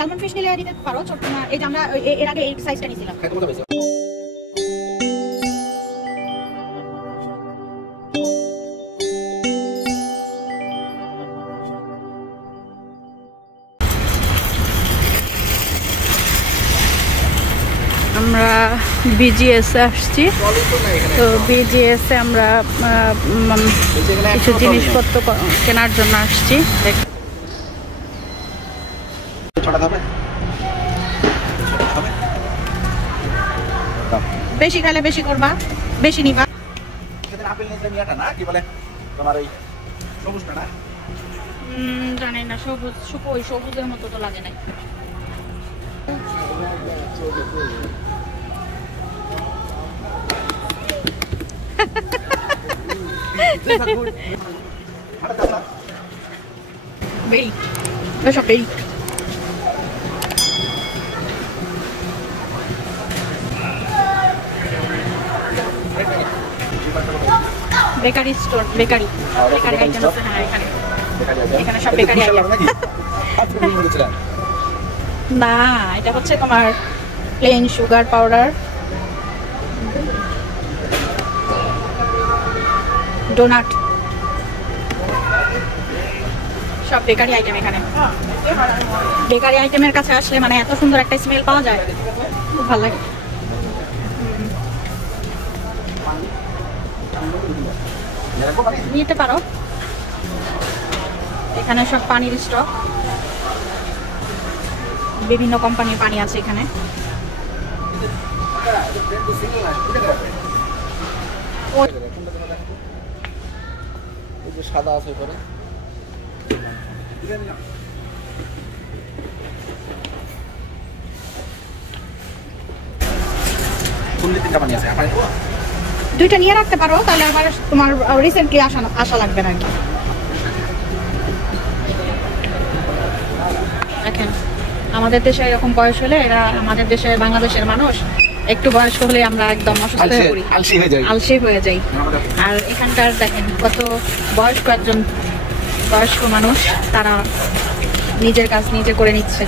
Salmon fish নিলে দিতে পারো ছোট না, এই যে আমরা এর আগে এই সাইজটা নিয়েছিলাম। আমরা বিজিএস আসছি, তো বিজিএস এ আমরা কিছু জিনিসপত্র কেনার জন্য আসছি। বেশি খেলে বেশি করবা, বেশি নিবা। জানি না, সবুজ ওই সবুজের মতো তো লাগে নাই। বেকারি স্টোর, বেকারি আইটেম আছে। হ্যাঁ, এখানে সব বেকারি আইটেম। না, এটা হচ্ছে তোমার প্লেন সুগার পাউডার, ডোনাট, সব বেকারি আইটেম। এখানে বেকারি আইটেমের কাছে আসলে মানে এত সুন্দর একটা স্মেল পাওয়া যায়, খুব ভালো লাগে। নিতে পারো, এখানে সব পানির স্টক, বিভিন্ন কোম্পানির পানি আছে এখানে। সাদা আছে পরে দুইটা নিয়ে রাখতে পারো, তাহলে আবার তোমার রিসেন্টলি আসা লাগবে না। দেখেন, আমাদের দেশে এরকম বয়স হলে, এরা আমাদের দেশে বাংলাদেশের মানুষ একটু বয়স্ক হলে আমরা একদম অসুস্থ হয়ে পড়ি, আলসে হয়ে যাই। আর এখানকার দেখেন কত বয়স্ক মানুষ, তারা নিজের কাজ নিজে করে নিচ্ছে।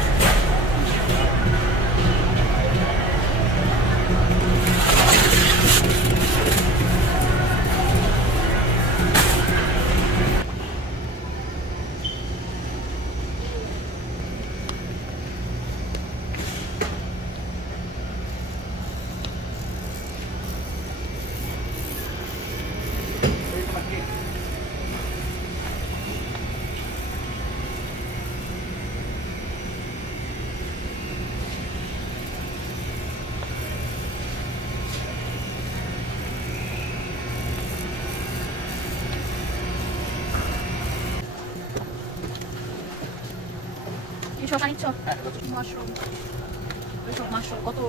কত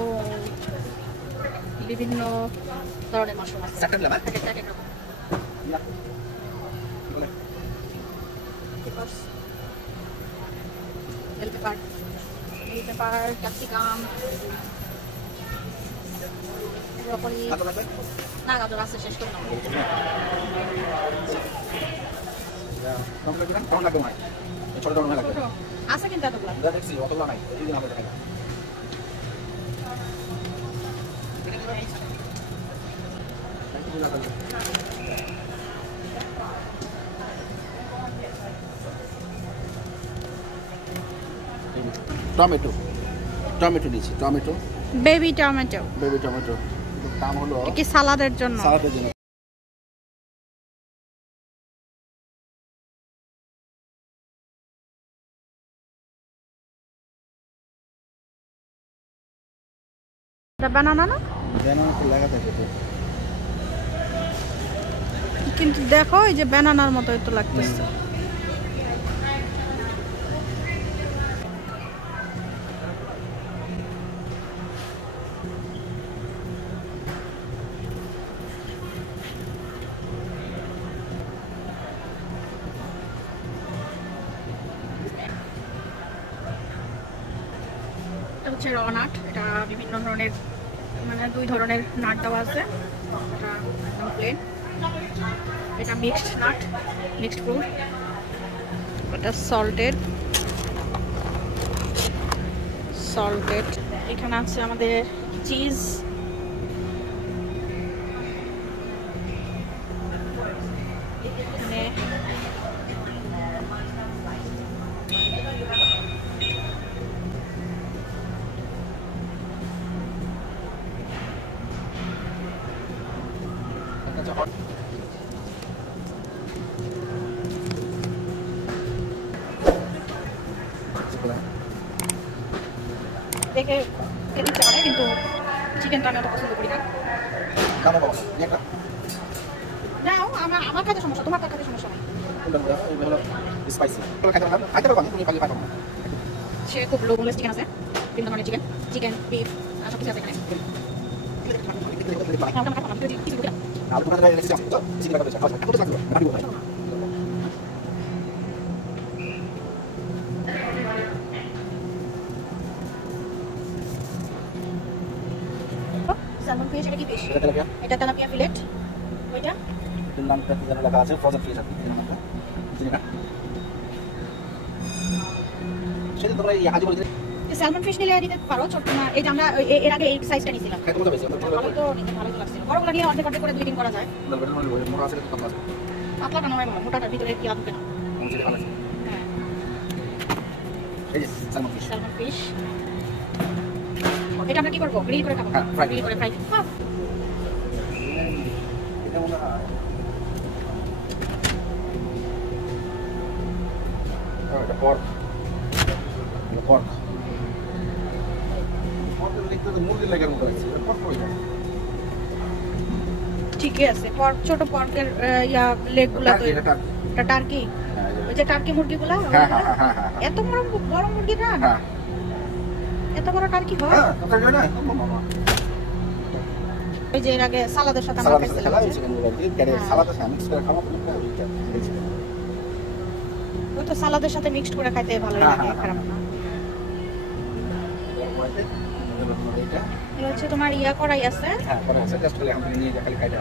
বিভিন্ন ধরনের মাশরুম আছে। ক্যাপসিকাম, না গাজর আছে, শেষ করে নাও। আছে কিন্তু এতগুলো টমেটো নিয়েছি, বেবি টমেটো। দাম হলো কি সালাদের জন্য। বানানা না, কিন্তু দেখো এই যে ব্যানানার মতো তো লাগতেছে। এটা হচ্ছে র নাট, এটা বিভিন্ন ধরনের, মানে দুই ধরনের নাট দেওয়া আছে। এটা একদম প্লেন, এটা মিক্সড নাট, মিক্সড ফ্রুট। এটা সল্টেড, সল্টেড। এখানে আছে আমাদের চিজ, এখানে দেখে খেতে ইচ্ছে করে, কিন্তু চিকেনটা আমি অত পছন্দ করি না। নাও, আমার কাছে সমস্যা, তোমার কাছে সমস্যা নাই। সে খুব লো বোনলেস চিকেন আছে, বিভিন্ন ধরনের চিকেন, চিকেন, বিফ, সব কিছু আছে এখানে। স্যালমন ফিশ, এটা কি ফিশ? এটা তেলাপিয়া ফিলেট। ওইটা নামটা কি যেন লেখা আছে, ফ্রোজেন ফিশ আর কি, নামটা চিনি না। সেটা তোমরা এই হাজি বলতে স্যালমন ফিশ নিলে দিতে পারো ছোট না। এই যে আমরা এর আগে এই সাইজটা নিছিলাম, কত মজা পেয়েছি। ভালো তো নিতে ভালো লাগছিল। বড়গুলো নিয়ে অর্ধেক অর্ধেক করে 2 দিন করা যায়। মোটা আছে কত আছে? পাতলাটা নয় ভালো, মোটাটার ভিতরে কি আদবে না। মুঝে ভালো আছে। হ্যাঁ, এই যে স্যালমন ফিশ। স্যালমন ফিশ এটা আমরা কি করব? গ্রিল করে খাবো। হ্যাঁ, fry। গ্রিল করে ফ্রাই। হ্যাঁ, এটা মনে হয় এটা পর্ক। এটা পর্ক। পর্কের দেখতে তো মুরগির লেগের মতো আছে। এটা পর্ক হইছে। ঠিকই আছে। পর্ক, ছোট পর্কের লেগগুলো তো এটা টার্কি। ওই যে টার্কি মুরগিগুলো, হ্যাঁ হ্যাঁ হ্যাঁ হ্যাঁ। এত বড় বড় মুরগি না, হ্যাঁ। এত বড় টার্কি হয়। হ্যাঁ, কথা কই না? মামা। ওই যে এর আগে সালাদের সাথে আমরা সালাদ খাইছিলাম। খেলা হইছে কিন্তু গেলে সালাদের সাথে মিক্স করে খাওয়া ওই তো সালাদের সাথে মিক্সড করে খাইতে ভালো লাগে, খারাপ না। এটা হচ্ছে তোমার করাই আছে। হ্যাঁ, পরে আছে জাস্ট খালি আমরা নিয়ে খালি খাইতে।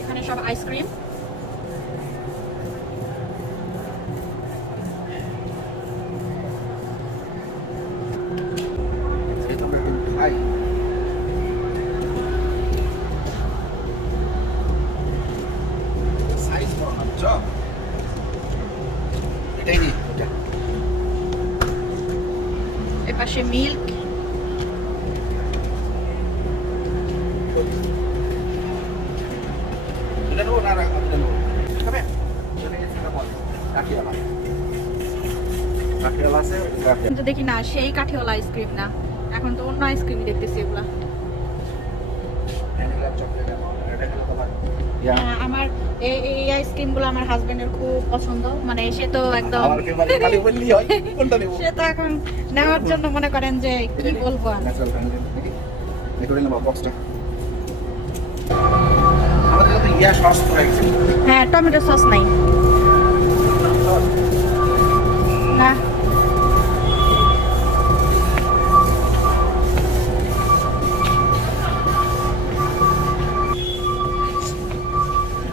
এখানে সব আইসক্রিম। এপাশে মিল্ক, কিন্তু দেখি না সেই কাঠিওয়ালা আইসক্রিম না, এখন তো অন্য আইসক্রিম দেখতেছি এগুলা। আমার এই আইসক্রিম গুলো আমার হাজবেন্ডের খুব পছন্দ, মানে সে তো একদম সে তো এখন নেওয়ার জন্য মনে করেন যে কি বলবো আর। হ্যাঁ, টমেটো সস নাই না।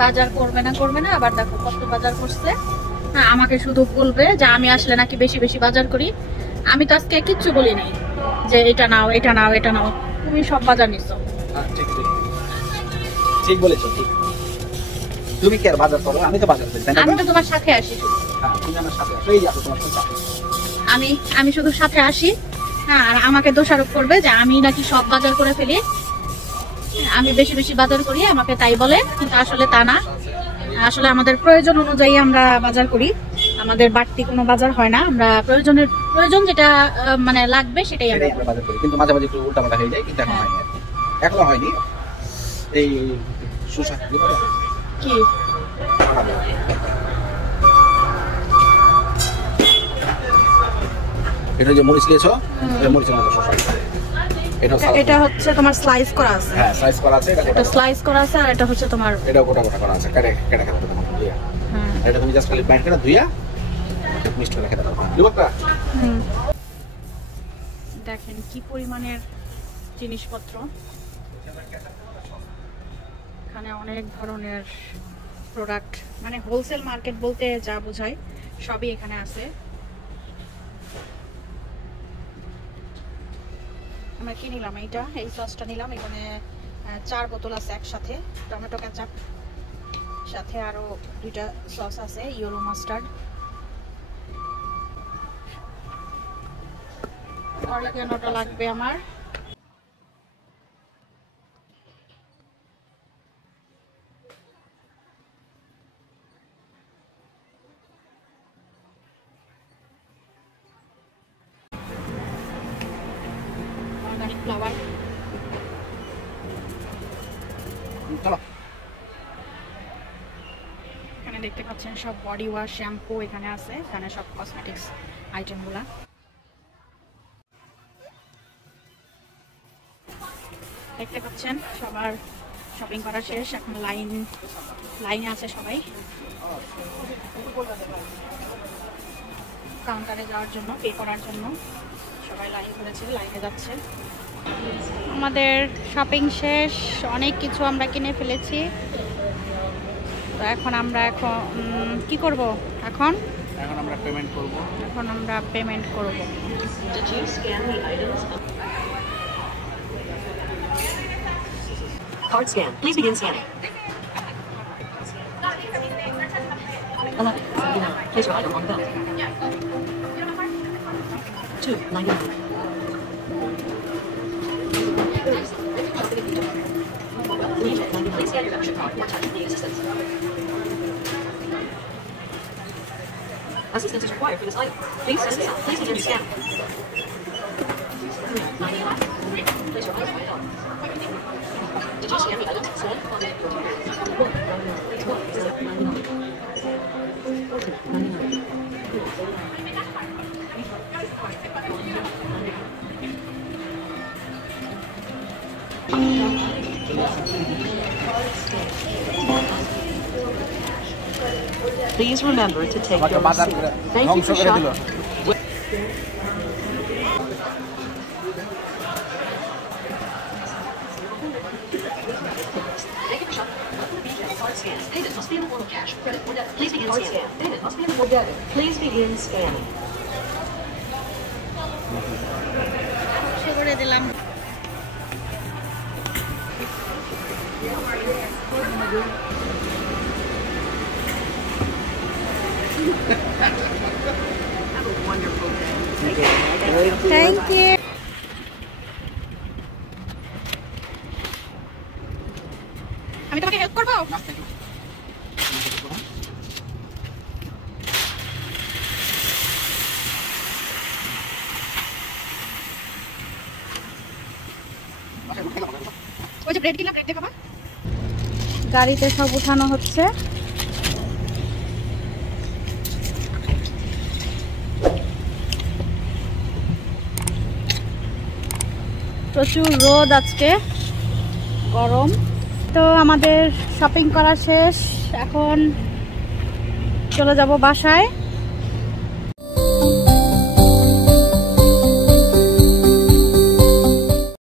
বাজার করবে না আবার দেখো কত বাজার করছে। হ্যাঁ, আমাকে শুধু বলবে যে আমি আসলে নাকি বেশি বেশি বাজার করি। আমি তো আজকে কিচ্ছু বলি নাই যে এটা নাও এটা নাও এটা নাও, তুমি সব বাজার নিছো। ঠিক বলেছো, ঠিক। তুমি কি আর বাজার করো? আমি তো বাজার করি। আমি তো তোমার সাথে আসি শুধু। হ্যাঁ, তুমি আমার সাথে আসো, এই আসো তোমার সাথে। আমি শুধু সাথে আসি। হ্যাঁ, আর আমাকে দোষারোপ করবে যে আমি নাকি সব বাজার করে ফেলি, আমি বেশি বেশি বাজার করি, আমাকে তাই বলে। কিন্তু আসলে তা না, আসলে আমাদের প্রয়োজন অনুযায়ী আমরা বাজার করি, আমাদের বাড়তি কোনো বাজার হয় না। আমরা প্রয়োজন যেটা মানে লাগবে সেটাই আমরা বাজার করি, কিন্তু মাঝে মাঝে একটু উল্টাপাল্টা হয়ে যায়, কিন্তু এখন হয়নি। এখনো হয়নি। এই সুশা কি এটা যে মরিচ নিয়েছো, মরিচের মতো শসা। এটা হচ্ছে তোমার স্লাইস করা আছে। হ্যাঁ স্লাইস করা আছে, এটা স্লাইস করা আছে, আর এটা হচ্ছে তোমার এটা গোটা গোটা করা আছে, কেটে কেটে খেতে তোমার ধুইয়া। এটা তুমি জাস্ট খালি ব্যান্ড করে ধুইয়া মিক্সড করে খেতে পারবে। দিবটা দেখেন কি পরিমাণের জিনিসপত্র, এখানে অনেক ধরনের প্রোডাক্ট, মানে হোলসেল মার্কেট বলতে যা বোঝায় সবই এখানে আছে। আমরা কি নিলাম, এই সসটা নিলাম, এখানে 4 বোতল আছে একসাথে, টমেটো কেচাপ, সাথে আরো 2টা সস আছে, ইয়েলো মাস্টার্ড, অরিগানোটা লাগবে আমার, অর্গানিক ফ্লাওয়ার, এখানে দেখতে পাচ্ছেন সব বডি ওয়াশ, শ্যাম্পু এখানে আছে, এখানে সব কসমেটিক্স আইটেমগুলা। দেখতে পাচ্ছেন সবার শপিং করা শেষ, এখন লাইনে আছে সবাই কাউন্টারে যাওয়ার জন্য, পে করার জন্য সবাই লাইন করেছে, লাইনে যাচ্ছে। আমাদের শপিং শেষ, অনেক কিছু আমরা কিনে ফেলেছি, তো এখন আমরা কি করব, এখন আমরা পেমেন্ট করব। Card scan. Please begin scanning. 11.79. Place your item on the belt. 2.99. Please scan your membership card or touch the assistance. Assistance is required for this item. Please begin your scan. 3.99. Place your item on the belt. Did you scan the item? Scan. Please remember to take your receipt. Thank you for shopping. Payment must be in the form of cash, credit, or debit. Please begin scanning. Payment must be in the form of debit. Please begin scanning. করে দিলাম। Have a wonderful day. Thank you. আমি তোমাকে help করবো? ওই যে bread কিনলাম, bread দেখাবা। গাড়িতে সব উঠানো হচ্ছে। প্রচুর রোদ আজকে, গরম। তো আমাদের শপিং করা শেষ, এখন চলে যাব বাসায়।